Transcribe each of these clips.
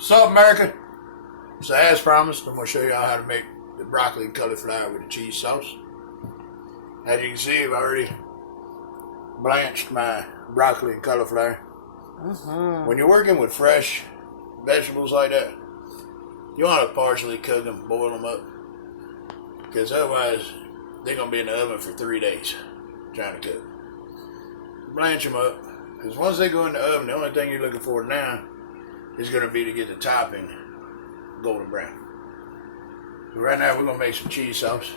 Sup, America? So as promised, I'm going to show y'all how to make the broccoli and cauliflower with the cheese sauce. As you can see, I've already blanched my broccoli and cauliflower. When you're working with fresh vegetables like that, you want to partially cook them, boil them up, because otherwise they're going to be in the oven for 3 days trying to cook. Blanch them up, because once they go in the oven, the only thing you're looking for now is going to be to get the topping golden brown. So right now we're going to make some cheese sauce.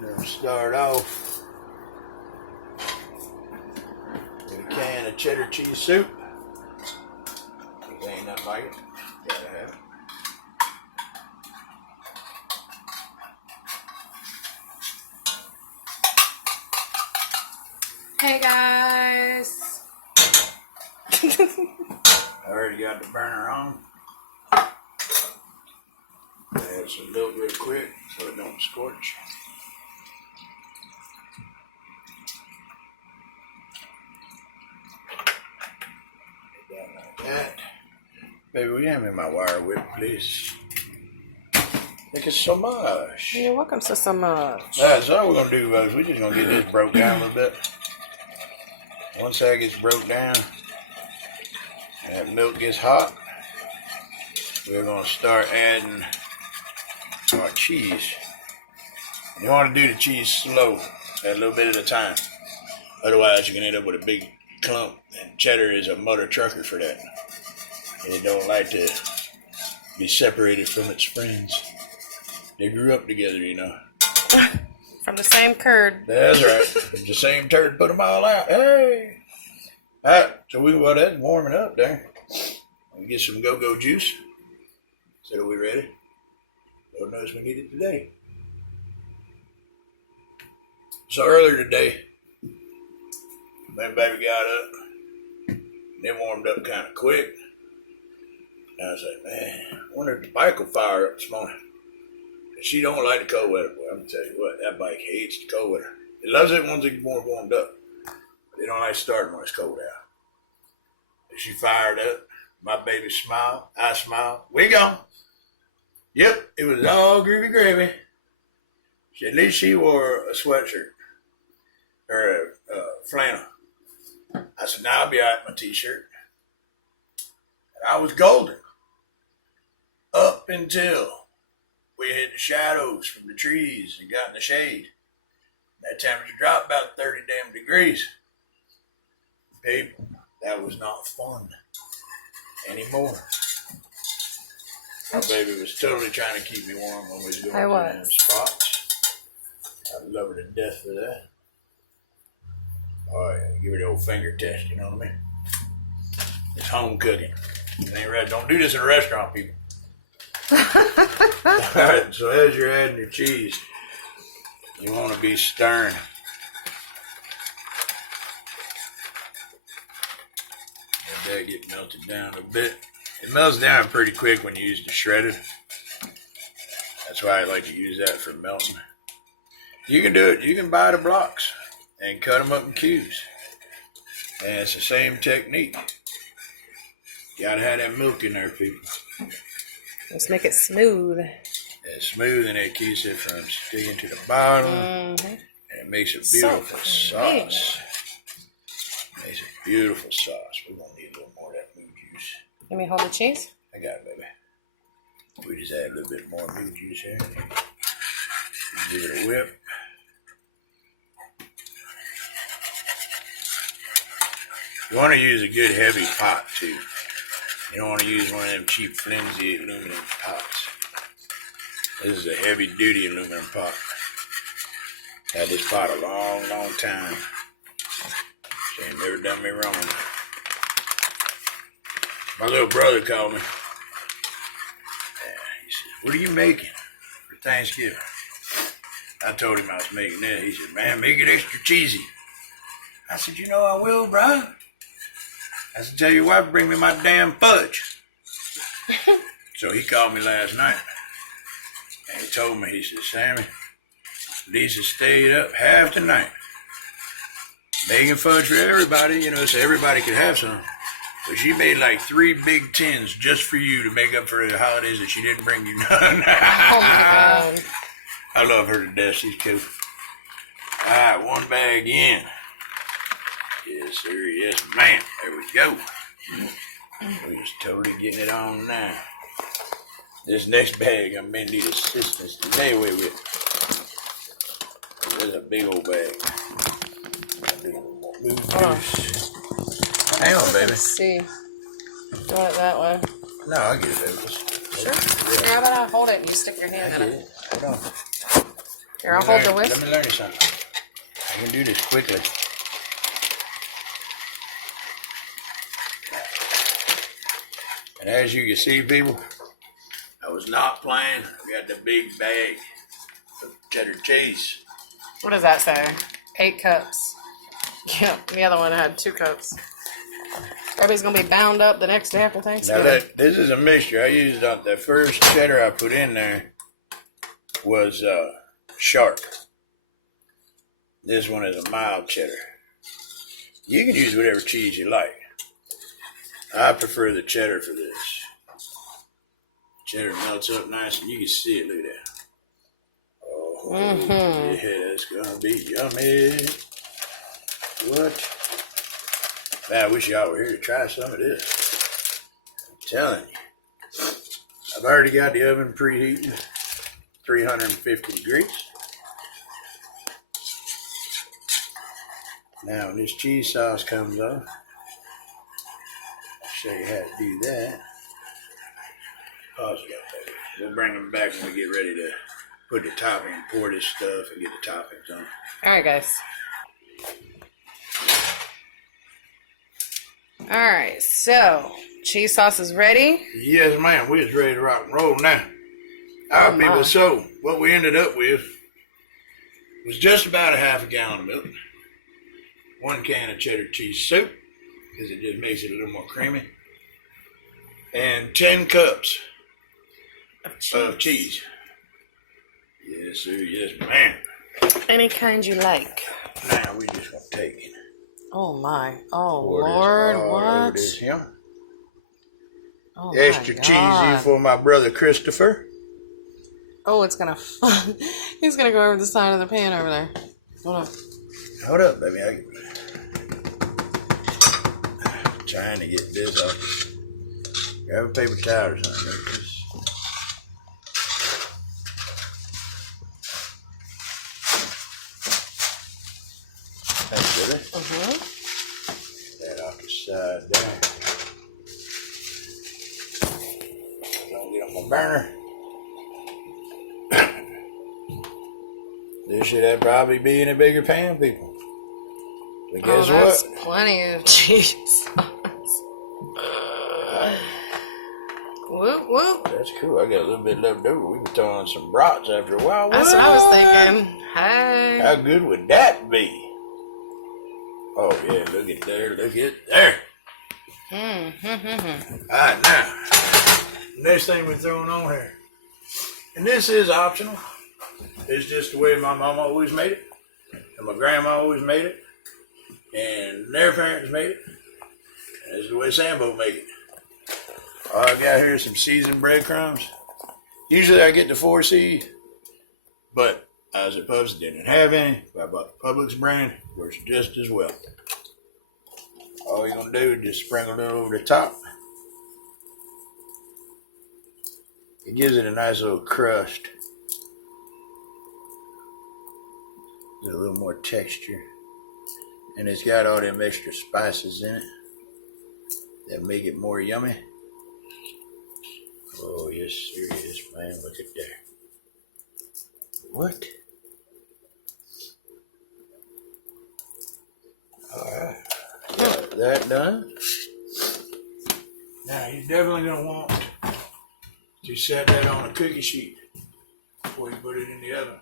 We'll start off with a can of cheddar cheese soup. It ain't nothing like it. Gotta have it. Hey guys. I already got the burner on. Add some milk real quick so it don't scorch. Like that. Baby, will you hand me my wire whip, please? Thank you so much. You're welcome so much. Alright, so all we're going to do, folks, we're just going to get this broke down a little bit. Once that gets broke down, and that milk gets hot, we're going to start adding our cheese. You want to do the cheese slow, a little bit at a time. Otherwise, you can end up with a big clump, and cheddar is a mother trucker for that. It don't like to be separated from its friends. They grew up together, you know. From the same curd. That's right. The same turd put them all out. Hey! Alright, so while that's warming up there, we get some go-go juice. So are we ready? Lord knows we need it today. So earlier today, my baby got up. They warmed up kind of quick. And I was like, man, I wonder if the bike will fire up this morning. She don't like the cold weather, boy. I'm gonna tell you what, that bike hates the cold weather. It loves it once it's more warmed up. But it don't like starting when it's cold out. And she fired up. My baby smiled. I smiled. We gone. Yep, it was all groovy gravy. At least she wore a sweatshirt. Or a flannel. I said, now I'll be out in my t-shirt. And I was golden. Up until we hit the shadows from the trees and got in the shade. That temperature dropped about 30 damn degrees. People, that was not fun anymore. My baby was totally trying to keep me warm when we was going to them spots. I love her to death for that. Oh yeah, give her the old finger test, you know what I mean? It's home cooking. It ain't right. Don't do this in a restaurant, people. Alright, so as you're adding your cheese, you want to be stirring. Let that get melted down a bit. It melts down pretty quick when you use the shredded. That's why I like to use that for melting. You can do it. You can buy the blocks and cut them up in cubes. And it's the same technique. You gotta have that milk in there, people. Let's make it smooth. It's smooth and it keeps it from sticking to the bottom. And it makes a beautiful sauce. Makes a beautiful sauce. We're gonna need a little more of that moon juice. Let me hold the cheese. I got it, baby. We just add a little bit more moon juice here. Give it a whip. You want to use a good heavy pot too. You don't want to use one of them cheap flimsy aluminum pots. This is a heavy duty aluminum pot. Had this pot a long, long time. She ain't never done me wrong. My little brother called me. He said, what are you making for Thanksgiving? I told him I was making this. He said, man, make it extra cheesy. I said, you know I will, bro. I said, tell your wife, bring me my damn fudge. So he called me last night. And he told me, he said, Sammy, Lisa stayed up half the night making fudge for everybody, you know, so everybody could have some. But she made like 3 big tins just for you to make up for the holidays that she didn't bring you none. Oh my god. I love her to death. She's cool. Alright, 1 bag in. Yes, sir. Yes, ma'am. There we go. We're just totally getting it on now. This next bag, I may need assistance today with it. There's a big old bag. Hang on, baby. Let's see. You want it that way? No, I get it, baby. Sure. Here, how about I hold it and you stick your hand in I get it? it. Hold on. Here, I'll hold the Let whisk. me learn you something. I can do this quickly. And as you can see, people, I was not playing. I got the big bag of cheddar cheese. What does that say? 8 cups. Yeah, the other one had 2 cups. Everybody's gonna be bound up the next day after Now Thanksgiving. this is a mixture. I used up the first cheddar I put in there was sharp. This one is a mild cheddar. You can use whatever cheese you like. I prefer the cheddar for this. Cheddar melts up nice and you can see it. Look at that. Oh, yeah, that's gonna be yummy. What? Man, I wish y'all were here to try some of this. I'm telling you. I've already got the oven preheating, 350 degrees. Now when this cheese sauce comes on, I'll show you how to do that. Pause it up, baby. We'll bring them back when we get ready to put the topping, pour this stuff, and get the toppings on. Alright, guys. Alright, so cheese sauce is ready. Yes, ma'am. We're just ready to rock and roll now. All right, my. people. So what we ended up with was just about a half a gallon of milk, 1 can of cheddar cheese soup, because it just makes it a little more creamy, and 10 cups of cheese. Yes, sir. Yes, ma'am. Any kind you like. Now we just gonna take it. Oh my. Oh Pour this Lord, all what? over this here. Oh Extra my cheesy God. for my brother Christopher. Oh, it's gonna. He's gonna go over the side of the pan over there. Hold on. Hold up, baby. I'm trying to get this off. Grab a paper towel or something. Thanks, baby. That off the side there. Don't get on my burner. This should probably be in a bigger pan, people. But guess that's what? plenty of cheese sauce. Whoop whoop. That's cool. I got a little bit left over. We can throw on some brats after a while. That's what I was thinking. Hey. How good would that be? Oh, yeah. Look at there. Look at there. All right, now. Next thing we're throwing on here. And this is optional. It's just the way my mama always made it. And my grandma always made it. And their parents made it. And this is the way Sambo made it. All I got here is some seasoned breadcrumbs. Usually I get the 4C, but I was at Publix, didn't have any. I bought the Publix brand, works just as well. All you're gonna do is just sprinkle it over the top. It gives it a nice little crust. Get a little more texture. And it's got all them extra spices in it that make it more yummy. Oh, yes, sir, yes, man. Look at there. What? Alright. Got that done. Now, you're definitely going to want to set that on a cookie sheet before you put it in the oven.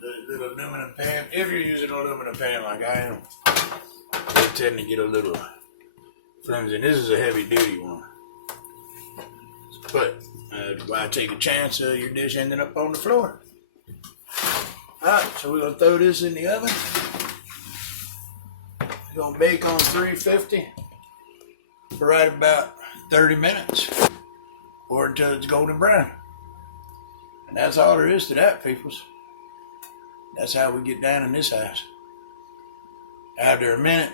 The little aluminum pan, if you're using an aluminum pan like I am, they tend to get a little flimsy. This is a heavy duty one. But why take a chance of your dish ending up on the floor? Alright, so we're going to throw this in the oven. Gonna bake on 350 for right about 30 minutes or until it's golden brown. And that's all there is to that, peoples. That's how we get down in this house. After a minute,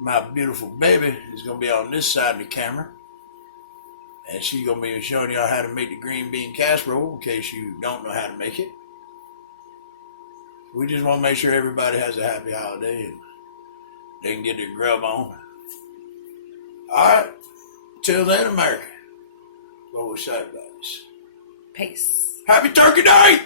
my beautiful baby is gonna be on this side of the camera. And she's gonna be showing y'all how to make the green bean casserole in case you don't know how to make it. We just want to make sure everybody has a happy holiday and they can get their grub on. Alright, till then, America. What we say about this? Peace. Happy Turkey Day!